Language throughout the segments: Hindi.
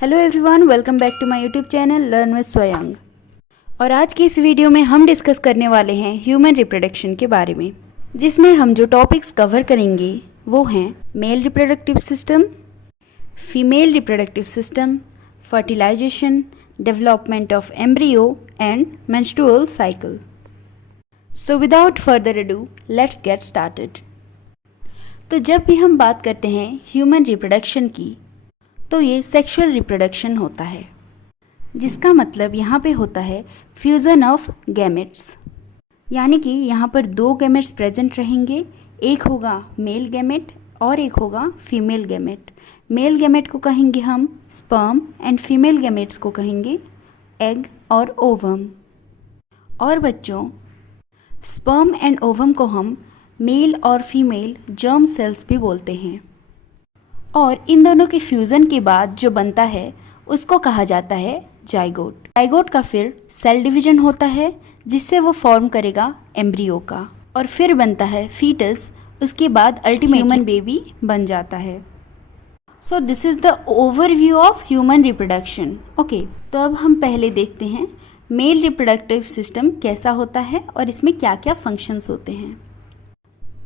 Hello everyone, welcome back to my YouTube channel learn with Swayang. और आज की इस वीडियो में हम डिस्कस करने वाले हैं ह्यूमन रिप्रोडक्शन के बारे में, जिसमें हम जो टॉपिक्स कवर करेंगे वो हैं male reproductive system, female reproductive system, fertilisation, development of embryo and menstrual cycle. So without further ado let's get started. तो जब भी हम बात करते हैं ह्यूमन रिप्रोडक्शन की, तो ये सेक्सुअल रिप्रोडक्शन होता है, जिसका मतलब यहाँ पे होता है फ्यूज़न ऑफ गैमेट्स, यानी कि यहाँ पर दो गैमेट्स प्रेजेंट रहेंगे। एक होगा मेल गैमेट और एक होगा फीमेल गैमेट। मेल गैमेट को कहेंगे हम स्पर्म एंड फीमेल गैमेट्स को कहेंगे एग और ओवम। और बच्चों, स्पर्म एंड ओवम को हम मेल और फीमेल जर्म सेल्स भी बोलते हैं, और इन दोनों के फ्यूज़न के बाद जो बनता है उसको कहा जाता है जाइगोट। जाइगोट का फिर सेल डिवीजन होता है, जिससे वो फॉर्म करेगा एम्ब्रियो का, और फिर बनता है फीटस। उसके बाद अल्टीमेट ह्यूमन बेबी बन जाता है। So this is the overview of human reproduction. Okay, तो अब हम पहले देखते हैं मेल रिप्रोडक्टिव सिस्टम कैसा होता है और इसमें क्या क्या फंक्शंस होते हैं।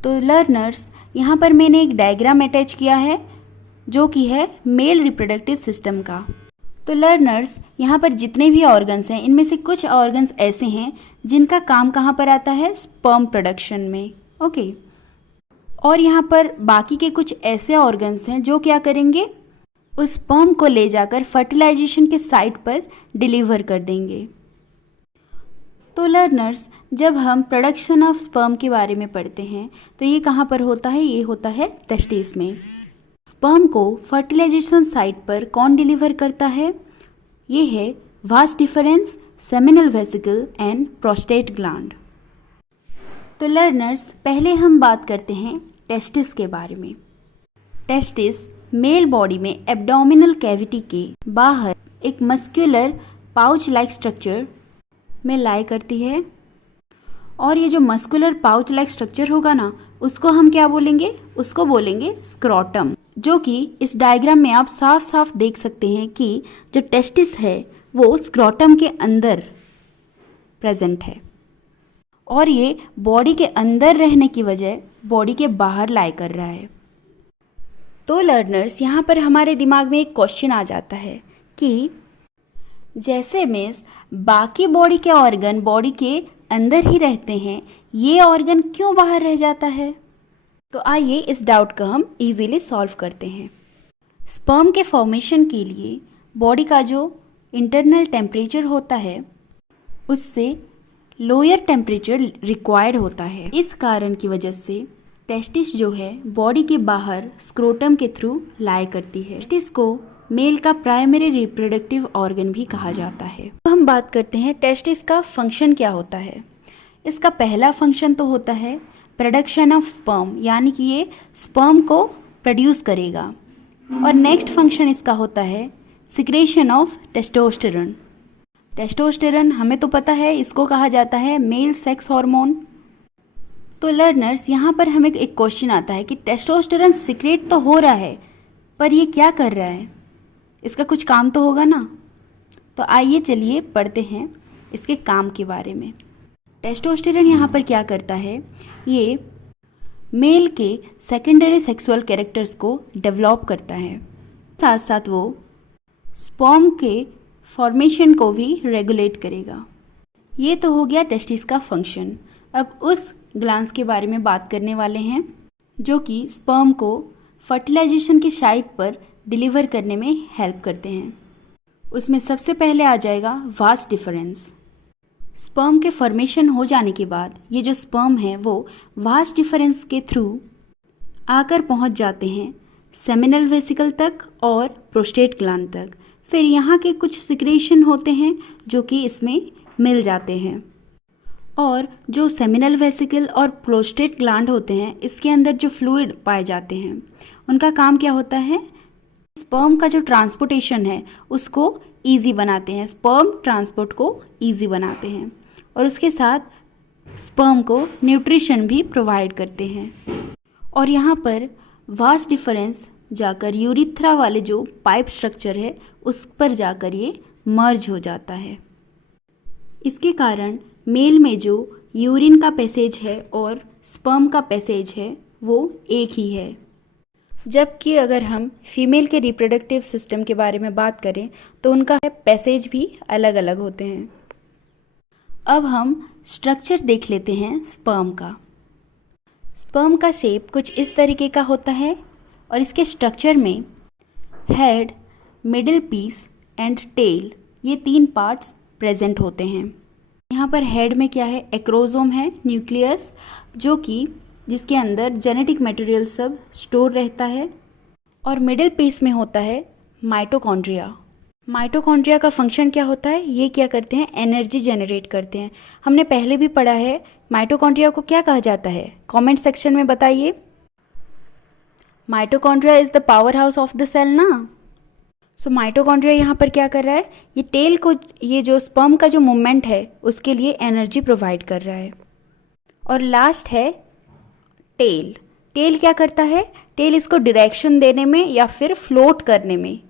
तो लर्नर्स, यहाँ पर मैंने एक डायग्राम अटैच किया है जो कि है मेल रिप्रोडक्टिव सिस्टम का। तो लर्नर्स, यहाँ पर जितने भी ऑर्गन्स हैं, इनमें से कुछ ऑर्गन्स ऐसे हैं जिनका काम कहाँ पर आता है, स्पर्म प्रोडक्शन में। ओके, और यहाँ पर बाकी के कुछ ऐसे ऑर्गन्स हैं जो क्या करेंगे, उस स्पर्म को ले जाकर फर्टिलाइजेशन के साइट पर डिलीवर कर देंगे। तो लर्नर्स, जब हम प्रोडक्शन ऑफ स्पर्म के बारे में पढ़ते हैं तो ये कहाँ पर होता है, ये होता है टेस्टिस में। स्पर्म को फर्टिलाइजेशन साइट पर कौन डिलीवर करता है, ये है vas deferens, seminal vesicle and prostate gland. तो लर्नर्स, पहले हम बात करते हैं टेस्टिस के बारे में। टेस्टिस मेल बॉडी में एब्डोमिनल कैविटी के बाहर एक मस्कुलर पाउच लाइक स्ट्रक्चर में लाई करती है, और ये जो मस्कुलर पाउच लाइक स्ट्रक्चर होगा ना, उसको हम क्या बोलेंगे, उसको बोलेंगे स्क्रोटम, जो कि इस डायग्राम में आप साफ साफ देख सकते हैं कि जो टेस्टिस है वो स्क्रोटम के अंदर प्रेजेंट है, और ये बॉडी के अंदर रहने की वजह बॉडी के बाहर लाई कर रहा है। तो लर्नर्स, यहाँ पर हमारे दिमाग में एक क्वेश्चन आ जाता है कि जैसे में बाकी बॉडी के ऑर्गन बॉडी के अंदर ही रहते हैं, ये ऑर्गन क्यों बाहर रह जाता है। तो आइए इस डाउट का हम इजीली सॉल्व करते हैं। स्पर्म के फॉर्मेशन के लिए बॉडी का जो इंटरनल टेम्परेचर होता है, उससे लोअर टेम्परेचर रिक्वायर्ड होता है। इस कारण की वजह से टेस्टिस जो है बॉडी के बाहर स्क्रोटम के थ्रू लाई करती है। टेस्टिस को मेल का प्राइमरी रिप्रोडक्टिव ऑर्गन भी कहा जाता है। तो हम बात करते हैं टेस्टिस का फंक्शन क्या होता है। इसका पहला फंक्शन तो होता है प्रोडक्शन ऑफ स्पर्म, यानी कि ये स्पर्म को प्रोड्यूस करेगा। और नेक्स्ट फंक्शन इसका होता है सिक्रेशन ऑफ टेस्टोस्टेरोन। टेस्टोस्टेरोन हमें तो पता है, इसको कहा जाता है मेल सेक्स हार्मोन। तो लर्नर्स, यहाँ पर हमें एक क्वेश्चन आता है कि टेस्टोस्टेरोन सिक्रेट तो हो रहा है, पर ये क्या कर रहा है, इसका कुछ काम तो होगा ना। तो आइए चलिए पढ़ते हैं इसके काम के बारे में। टेस्टोस्टेरोन यहाँ पर क्या करता है, ये मेल के सेकेंडरी सेक्सुअल कैरेक्टर्स को डेवलप करता है, साथ साथ वो स्पर्म के फॉर्मेशन को भी रेगुलेट करेगा। ये तो हो गया टेस्टिस का फंक्शन। अब उस ग्लैंड्स के बारे में बात करने वाले हैं जो कि स्पर्म को फर्टिलाइजेशन की साइट पर डिलीवर करने में हेल्प करते हैं। उसमें सबसे पहले आ जाएगा वास डिफरेंस। स्पर्म के फॉर्मेशन हो जाने के बाद ये जो स्पर्म है वो वास डिफरेंस के थ्रू आकर पहुंच जाते हैं सेमिनल वेसिकल तक और प्रोस्टेट ग्लैंड तक। फिर यहाँ के कुछ सिक्रेशन होते हैं जो कि इसमें मिल जाते हैं, और जो सेमिनल वेसिकल और प्रोस्टेट ग्लैंड होते हैं, इसके अंदर जो फ्लूइड पाए जाते हैं, उनका काम क्या होता है, स्पर्म का जो ट्रांसपोर्टेशन है उसको ईजी बनाते हैं, स्पर्म ट्रांसपोर्ट को ईजी बनाते हैं, और उसके साथ स्पर्म को न्यूट्रिशन भी प्रोवाइड करते हैं। और यहाँ पर वास डिफरेंस जाकर यूरिथ्रा वाले जो पाइप स्ट्रक्चर है उस पर जाकर ये मर्ज हो जाता है। इसके कारण मेल में जो यूरिन का पैसेज है और स्पर्म का पैसेज है वो एक ही है। जबकि अगर हम फीमेल के रिप्रोडक्टिव सिस्टम के बारे में बात करें तो उनका पैसेज भी अलग अलग होते हैं। अब हम स्ट्रक्चर देख लेते हैं स्पर्म का। स्पर्म का शेप कुछ इस तरीके का होता है और इसके स्ट्रक्चर में head, middle piece and tail ये 3 पार्ट्स प्रेजेंट होते हैं। यहाँ पर हेड में क्या है, एक्रोसोम है, न्यूक्लियस, जो कि जिसके अंदर जेनेटिक मटेरियल सब स्टोर रहता है। और मिडिल पीस में होता है माइटोकॉन्ड्रिया। माइटोकॉन्ड्रिया का फंक्शन क्या होता है, ये क्या करते हैं, एनर्जी जनरेट करते हैं। हमने पहले भी पढ़ा है माइटोकॉन्ड्रिया को क्या कहा जाता है, कमेंट सेक्शन में बताइए। Mitochondria is the powerhouse of the cell ना। सो माइटोकॉन्ड्रिया यहाँ पर क्या कर रहा है, ये टेल को, ये जो स्पर्म का जो मूवमेंट है उसके लिए एनर्जी प्रोवाइड कर रहा है। और लास्ट है टेल। टेल क्या करता है, टेल इसको डायरेक्शन देने में या फिर फ्लोट करने में,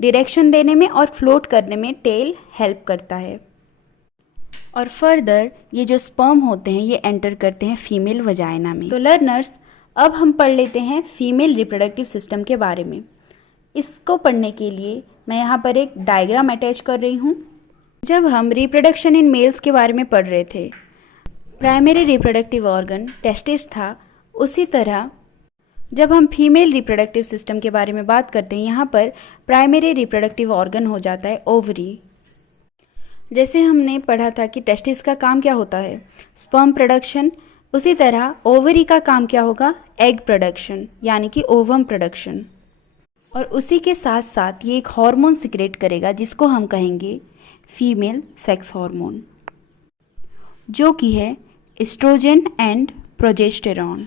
डायरेक्शन देने में और फ्लोट करने में टेल हेल्प करता है। और फर्दर ये जो स्पर्म होते हैं ये एंटर करते हैं फीमेल वजाइना में। तो लर्नर्स, अब हम पढ़ लेते हैं फीमेल रिप्रोडक्टिव सिस्टम के बारे में। इसको पढ़ने के लिए मैं यहाँ पर एक डायग्राम अटैच कर रही हूँ। जब हम रिप्रोडक्शन इन मेल्स के बारे में पढ़ रहे थे, प्राइमरी रिप्रोडक्टिव ऑर्गन टेस्टिस था, उसी तरह जब हम फीमेल रिप्रोडक्टिव सिस्टम के बारे में बात करते हैं, यहाँ पर प्राइमरी रिप्रोडक्टिव ऑर्गन हो जाता है ओवरी। जैसे हमने पढ़ा था कि टेस्टिस का काम क्या होता है, स्पर्म प्रोडक्शन, उसी तरह ओवरी का काम क्या होगा, एग प्रोडक्शन यानी कि ओवम प्रोडक्शन। और उसी के साथ साथ ये एक हार्मोन सिक्रेट करेगा जिसको हम कहेंगे फीमेल सेक्स हार्मोन, जो कि है एस्ट्रोजन एंड प्रोजेस्टेरॉन।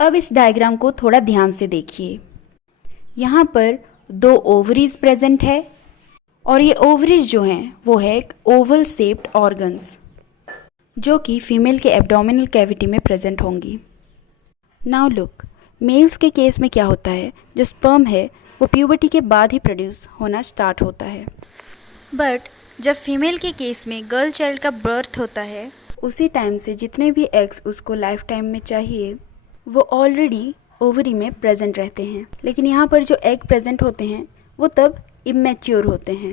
अब इस डायग्राम को थोड़ा ध्यान से देखिए। यहाँ पर 2 ओवरीज प्रेजेंट है और ये ओवरीज जो हैं वो है एक ओवल शेप्ड ऑर्गन्स, जो कि फीमेल के एब्डोमिनल कैविटी में प्रेजेंट होंगी। नाउ लुक, मेल्स के केस में क्या होता है, जो स्पर्म है वो प्यूबर्टी के बाद ही प्रोड्यूस होना स्टार्ट होता है। बट जब फीमेल के केस में गर्ल चाइल्ड का बर्थ होता है, उसी टाइम से जितने भी एग्स उसको लाइफ टाइम में चाहिए वो ऑलरेडी ओवरी में प्रेजेंट रहते हैं। लेकिन यहाँ पर जो एग प्रेजेंट होते हैं वो तब इमेच्योर होते हैं।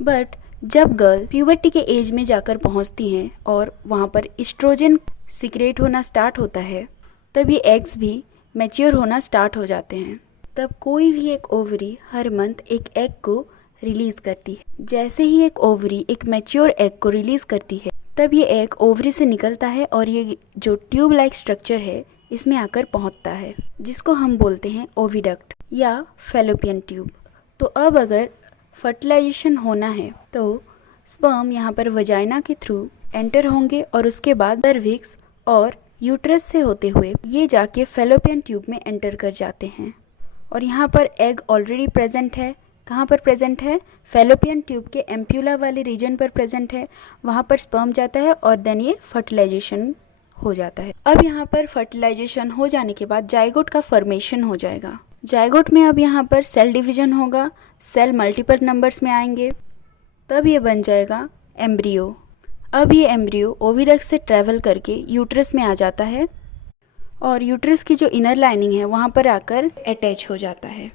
बट जब गर्ल प्यूबर्टी के एज में जाकर पहुँचती हैं और वहाँ पर एस्ट्रोजन सिक्रेट होना स्टार्ट होता है, तब ये एग्स भी मैच्योर होना स्टार्ट हो जाते हैं। तब कोई भी एक ओवरी हर मंथ एक एग को रिलीज़ करती है। जैसे ही एक ओवरी एक मैच्योर एग को रिलीज़ करती है, तब ये एग ओवरी से निकलता है और ये जो ट्यूब लाइक स्ट्रक्चर है इसमें आकर पहुंचता है, जिसको हम बोलते हैं ओविडक्ट या फैलोपियन ट्यूब। तो अब अगर फर्टिलाइजेशन होना है तो स्पर्म यहाँ पर वजाइना के थ्रू एंटर होंगे और उसके बाद सर्विक्स और यूट्रस से होते हुए ये जाके फैलोपियन ट्यूब में एंटर कर जाते हैं। और यहाँ पर एग ऑलरेडी प्रेजेंट है। कहाँ पर प्रेजेंट है, फैलोपियन ट्यूब के एम्प्यूला वाले रीजन पर प्रेजेंट है। वहाँ पर स्पर्म जाता है और देन ये फर्टिलाइजेशन हो जाता है। अब यहाँ पर फर्टिलाइजेशन हो जाने के बाद जाइगोट का फॉर्मेशन हो जाएगा। जाइगोट में अब यहाँ पर सेल डिवीजन होगा, सेल मल्टीपल नंबर्स में आएंगे, तब ये बन जाएगा एम्ब्रियो। अब ये एम्ब्रियो ओविडक्ट से ट्रैवल करके यूट्रस में आ जाता है और यूट्रस की जो इनर लाइनिंग है वहाँ पर आकर अटैच हो जाता है।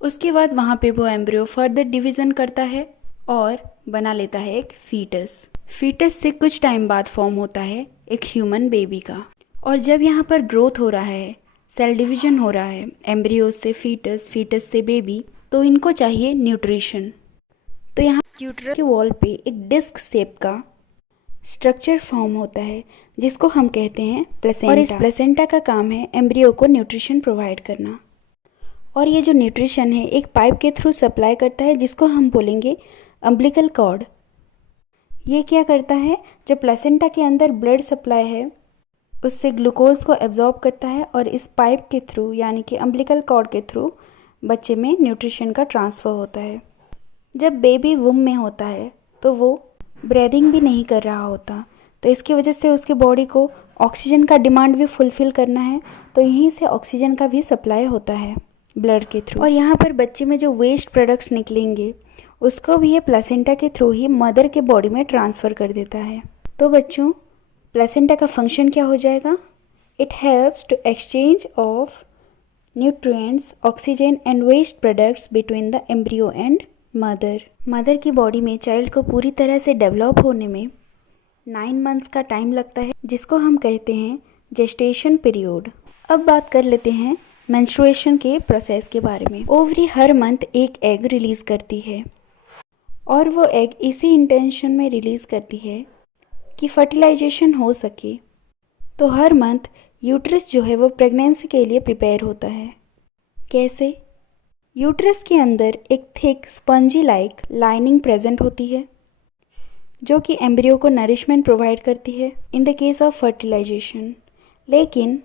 उसके बाद वहाँ पे वो एम्ब्रियो फर्दर डिवीज़न करता है और बना लेता है एक फीटस। फीटस से कुछ टाइम बाद फॉर्म होता है एक ह्यूमन बेबी का। और जब यहाँ पर ग्रोथ हो रहा है, सेल डिवीजन हो रहा है, एम्ब्रियो से फीटस, फीटस से बेबी, तो इनको चाहिए न्यूट्रिशन। तो यहाँ यूट्रस के वॉल पे एक डिस्क शेप का स्ट्रक्चर फॉर्म होता है जिसको हम कहते हैं प्लेसेंटा। और इस प्लेसेंटा का काम है एम्ब्रियो को न्यूट्रिशन प्रोवाइड करना। और ये जो न्यूट्रिशन है एक पाइप के थ्रू सप्लाई करता है जिसको हम बोलेंगे अम्बिलिकल कॉर्ड। ये क्या करता है, जब प्लेसेंटा के अंदर ब्लड सप्लाई है उससे ग्लूकोज को एब्जॉर्ब करता है और इस पाइप के थ्रू यानी कि अम्बिलिकल कॉर्ड के थ्रू बच्चे में न्यूट्रिशन का ट्रांसफ़र होता है। जब बेबी वूम में होता है तो वो ब्रीदिंग भी नहीं कर रहा होता, तो इसकी वजह से उसके बॉडी को ऑक्सीजन का डिमांड भी फुलफ़िल करना है, तो यहीं से ऑक्सीजन का भी सप्लाई होता है। ब्लड के थ्रू। और यहाँ पर बच्चे में जो वेस्ट प्रोडक्ट्स निकलेंगे उसको भी ये प्लेसेंटा के थ्रू ही मदर के बॉडी में ट्रांसफ़र कर देता है। तो बच्चों, प्लेसेंटा का फंक्शन क्या हो जाएगा? It helps to exchange of nutrients, oxygen and waste products between the embryo and mother. Mother की बॉडी में चाइल्ड को पूरी तरह से डेवलप होने में 9 मंथ्स का टाइम लगता है, जिसको हम कहते हैं जेस्टेशन पीरियड। अब बात कर लेते हैं मेंस्ट्रुएशन के प्रोसेस के बारे में। ओवरी हर मंथ एक एग रिलीज़ करती है और वो एग इसी इंटेंशन में रिलीज़ करती है कि फर्टिलाइजेशन हो सके। तो हर मंथ यूट्रस जो है वो प्रेगनेंसी के लिए प्रिपेयर होता है। कैसे? यूट्रस के अंदर एक thick spongy like lining present होती है जो कि एम्ब्रियो को नरिशमेंट प्रोवाइड करती है in the case of fertilisation. लेकिन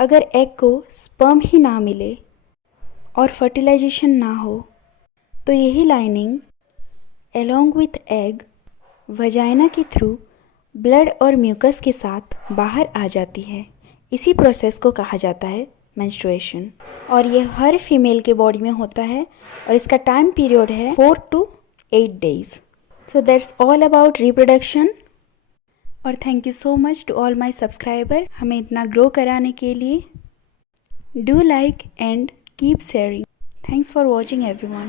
अगर एग को स्पर्म ही ना मिले और फर्टिलाइजेशन ना हो तो यही lining along with egg vagina के थ्रू ब्लड और म्यूकस के साथ बाहर आ जाती है। इसी प्रोसेस को कहा जाता है मेंस्ट्रुएशन और ये हर फीमेल के बॉडी में होता है और इसका टाइम पीरियड है 4 to 8 days। So that's all about reproduction। और thank you so much to all my subscriber हमें इतना ग्रो कराने के लिए। Do like and keep sharing. Thanks for watching everyone.